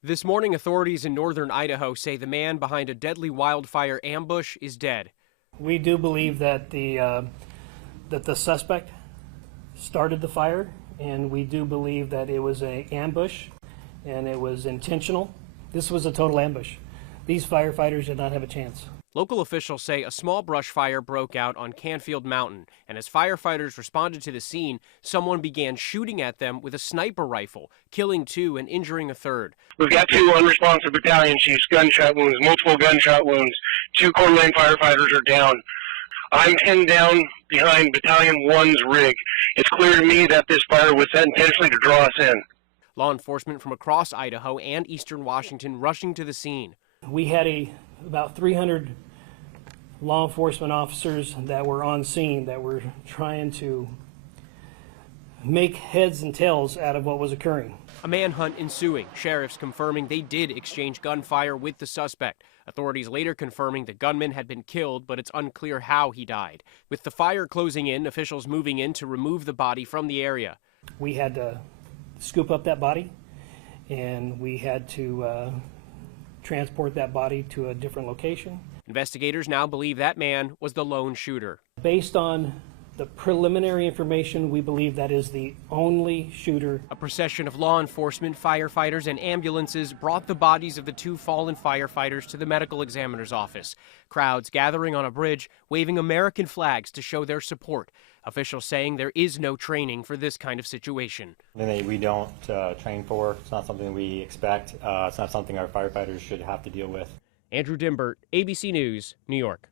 This morning, authorities in northern Idaho say the man behind a deadly wildfire ambush is dead. We do believe that the suspect started the fire, and we do believe that it was an ambush and it was intentional. This was a total ambush. These firefighters did not have a chance. Local officials say a small brush fire broke out on Canfield Mountain, and as firefighters responded to the scene, someone began shooting at them with a sniper rifle, killing two and injuring a third. We've got two unresponsive battalion chiefs, gunshot wounds, multiple gunshot wounds. Two Coeur d'Alene firefighters are down. I'm pinned down behind Battalion 1's rig. It's clear to me that this fire was set intentionally to draw us in. Law enforcement from across Idaho and eastern Washington rushing to the scene. We had about 300 law enforcement officers that were on scene that were trying to make heads and tails out of what was occurring. A manhunt ensuing, sheriffs confirming they did exchange gunfire with the suspect. Authorities later confirming the gunman had been killed, but it's unclear how he died. With the fire closing in, officials moving in to remove the body from the area. We had to scoop up that body, and we had to transport that body to a different location. Investigators now believe that man was the lone shooter. Based on the preliminary information, we believe that is the only shooter. A procession of law enforcement, firefighters, and ambulances brought the bodies of the two fallen firefighters to the medical examiner's office. Crowds gathering on a bridge, waving American flags to show their support. Officials saying there is no training for this kind of situation. We don't train for. It's not something we expect. It's not something our firefighters should have to deal with. Andrew Dimbert, ABC News, New York.